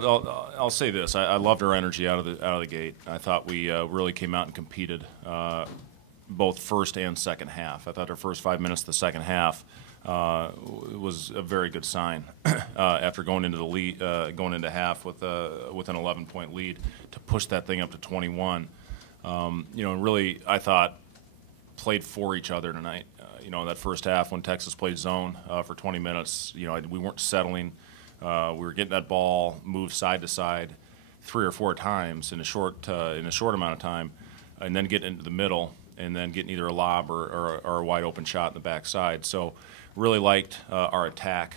I'll say this: I loved our energy out of the gate. I thought we really came out and competed both first and second half. I thought our first 5 minutes of the second half was a very good sign after going into the lead, going into half with an 11-point lead to push that thing up to 21. Really, I thought played for each other tonight. That first half when Texas played zone for 20 minutes, we weren't settling. We were getting that ball moved side to side 3 or 4 times in a short amount of time, and then getting into the middle, and then getting either a lob or a wide open shot in the backside. So really liked our attack.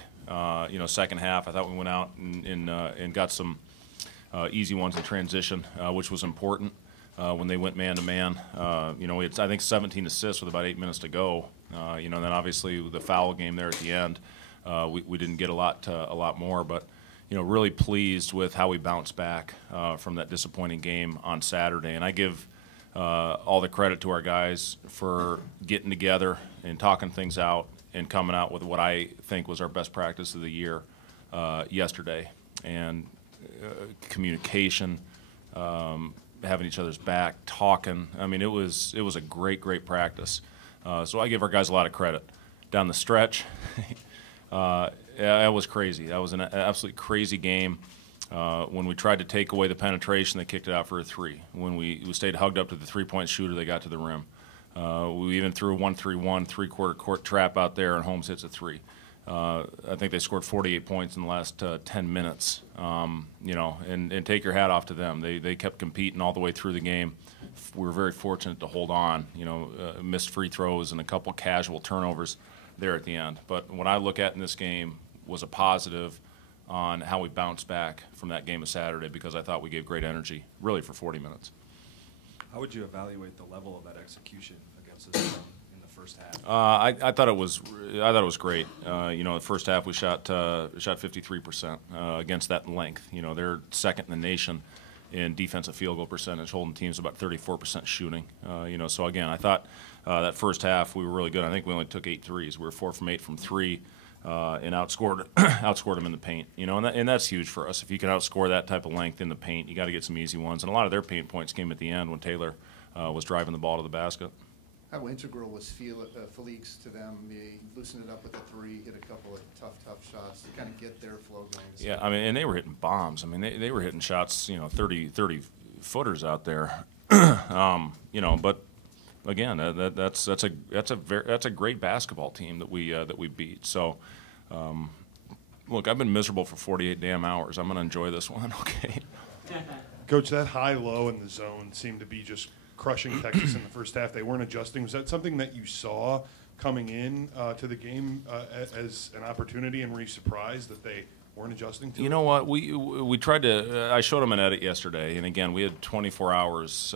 Second half, I thought we went out and got some easy ones in transition, which was important when they went man to man. We had, I think, 17 assists with about 8 minutes to go. Then obviously the foul game there at the end. We didn't get a lot more, but really pleased with how we bounced back from that disappointing game on Saturday. And I give all the credit to our guys for getting together and talking things out and coming out with what I think was our best practice of the year yesterday. And communication, having each other's back, talking. I mean, it was a great practice. So I give our guys a lot of credit. Down the stretch. That was crazy. That was an absolutely crazy game. When we tried to take away the penetration, they kicked it out for a 3. When we stayed hugged up to the 3-point shooter, they got to the rim. We even threw a 1-3-1 three-quarter court trap out there, and Holmes hits a 3. I think they scored 48 points in the last 10 minutes. And take your hat off to them. They kept competing all the way through the game. We were very fortunate to hold on. Missed free throws and a couple casual turnovers there at the end. But what I look at in this game was a positive on how we bounced back from that game of Saturday, because I thought we gave great energy, really, for 40 minutes. How would you evaluate the level of that execution against this team in the first half? I thought it was great. The first half we shot 53% against that length. They're second in the nation in defensive field goal percentage, holding teams about 34% shooting. So again, I thought that first half we were really good. I think we only took 8 threes. We were 4 from 8 from 3, and outscored them in the paint. And that's huge for us. If you can outscore that type of length in the paint, you got to get some easy ones. And a lot of their paint points came at the end when Taylor was driving the ball to the basket. How integral was Felix to them? He loosened it up with the 3, hit a couple of tough shots to kind of get their flow going. Yeah, I mean, and they were hitting bombs. I mean, they were hitting shots, 30 footers out there. But again, that's a great basketball team that we beat. So, look, I've been miserable for 48 damn hours. I'm going to enjoy this one, okay? Coach, that high-low in the zone seemed to be just crushing Texas in the first half. They weren't adjusting. Was that something that you saw coming in to the game as an opportunity, and were you surprised that they weren't adjusting to it? You know what? We tried to I showed them an edit yesterday, and again, we had 24 hours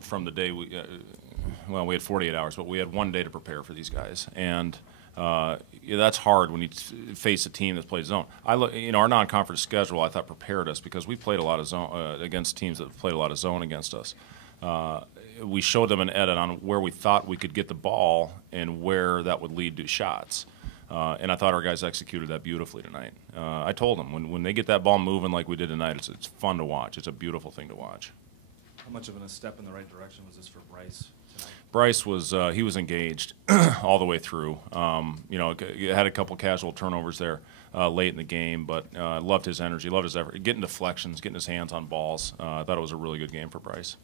from the day we had 48 hours, but we had 1 day to prepare for these guys. And that's hard when you face a team that plays zone. Our non-conference schedule, I thought, prepared us because we played a lot of zone against teams that played a lot of zone against us. We showed them an edit on where we thought we could get the ball and where that would lead to shots. And I thought our guys executed that beautifully tonight. I told them when they get that ball moving like we did tonight, it's fun to watch. It's a beautiful thing to watch. How much of a step in the right direction was this for Bryce tonight? Bryce was he was engaged all the way through. Had a couple casual turnovers there late in the game, but loved his energy, loved his effort, getting deflections, getting his hands on balls. I thought it was a really good game for Bryce.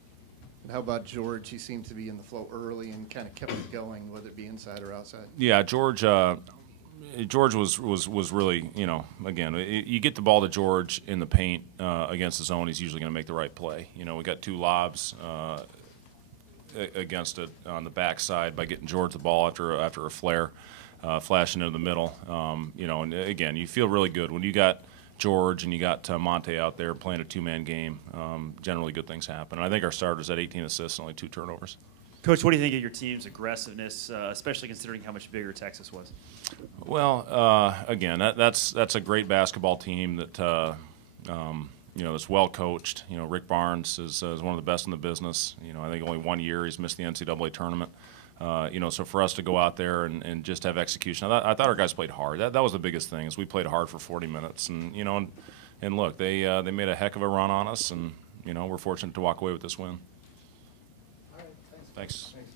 And how about George? He seemed to be in the flow early and kind of kept it going, whether it be inside or outside. Yeah, George was really, again, you get the ball to George in the paint against the zone, he's usually going to make the right play. We got 2 lobs against it on the backside by getting George the ball after a flare, flashing into the middle. And again, you feel really good when you got George and you got Monte out there playing a 2-man game. Generally, good things happen. And I think our starters had 18 assists and only 2 turnovers. Coach, what do you think of your team's aggressiveness, especially considering how much bigger Texas was? Well, again, that's a great basketball team that that's well coached. Rick Barnes is one of the best in the business. I think only 1 year he's missed the NCAA tournament. So for us to go out there and just have execution, I thought our guys played hard. That was the biggest thing is we played hard for 40 minutes, and and look, they made a heck of a run on us, and we're fortunate to walk away with this win. All right, thanks. Thanks. Thanks.